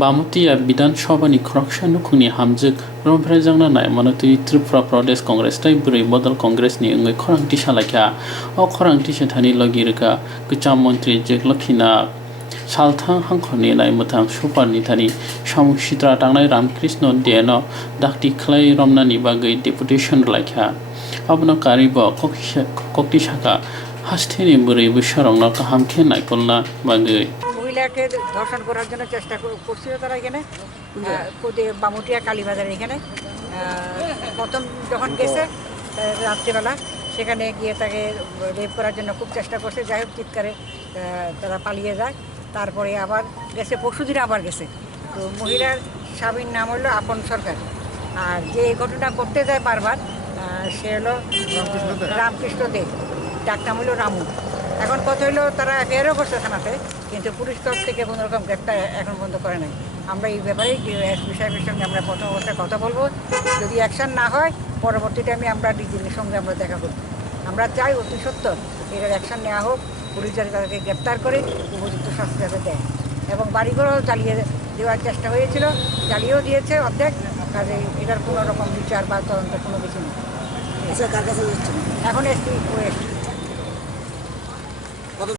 बामुतिया विधानसभानि खरगसानुखुनि हामजोग रमफ्रायजांना नायमानोतै त्रिपुरा प्रदेश कांग्रेस तै बुरै बदल कांग्रेसनि ओंगै खरांथि सालायखा अ खरांथि सेथानि लगिरका गोजाम मन्त्रि जेग्लखिना सालथां हांखरनि नायमोथां सुपारनि थानि सामुसित्रा थांनाय रामकृष्ण देन दाक्ति खलाय रमनानि बागै डेपुटेसन लायखा अबनो कारिब कक्तिसाका हास्टेनि बुरै बैसरंना काहामखे नायकलना बागै মহিলাকে ধর্ষণ করার জন্য চেষ্টা করছিল তারা এখানে বামুটিয়া কালীবাজার এখানে প্রথম যখন গেছে রাত্রিবেলা সেখানে গিয়ে তাকে রেপ করার জন্য খুব চেষ্টা করছে, যাই হোক চিৎকারে তারা পালিয়ে যায়। তারপরে আবার গেছে, পরশুদিন আবার গেছে। তো মহিলার স্বামীর নাম হলো আপন সরকার, আর যে এই ঘটনা করতে যায় বারবার সে হলো রামকৃষ্ণ দে, যার নাম হলো রামু। এখন কথা হলো তারা এফআইআরও করছে থানাতে, কিন্তু পুলিশ তরফ থেকে কোনো রকম গ্রেপ্তার এখন পর্যন্ত করে নাই। আমরা এই ব্যাপারেই এসপি সাহেবের সঙ্গে আমরা প্রথম অবস্থায় কথা বলবো, যদি অ্যাকশন না হয় পরবর্তী টাইমে আমরা ডিজির সঙ্গে আমরা দেখা করব। আমরা চাই অতি সত্তর এটার অ্যাকশন নেওয়া হোক, পুলিশ যাতে তাদেরকে গ্রেপ্তার করে উপযুক্ত শাস্তি যাতে দেয়। এবং বাড়িঘরও জ্বালিয়ে দেওয়ার চেষ্টা হয়েছিল, জ্বালিয়েও দিয়েছে অর্ধেক। কাজে এটার কোনো রকম বিচার বা তদন্ত কোনো কিছু নেই। এখন এসপি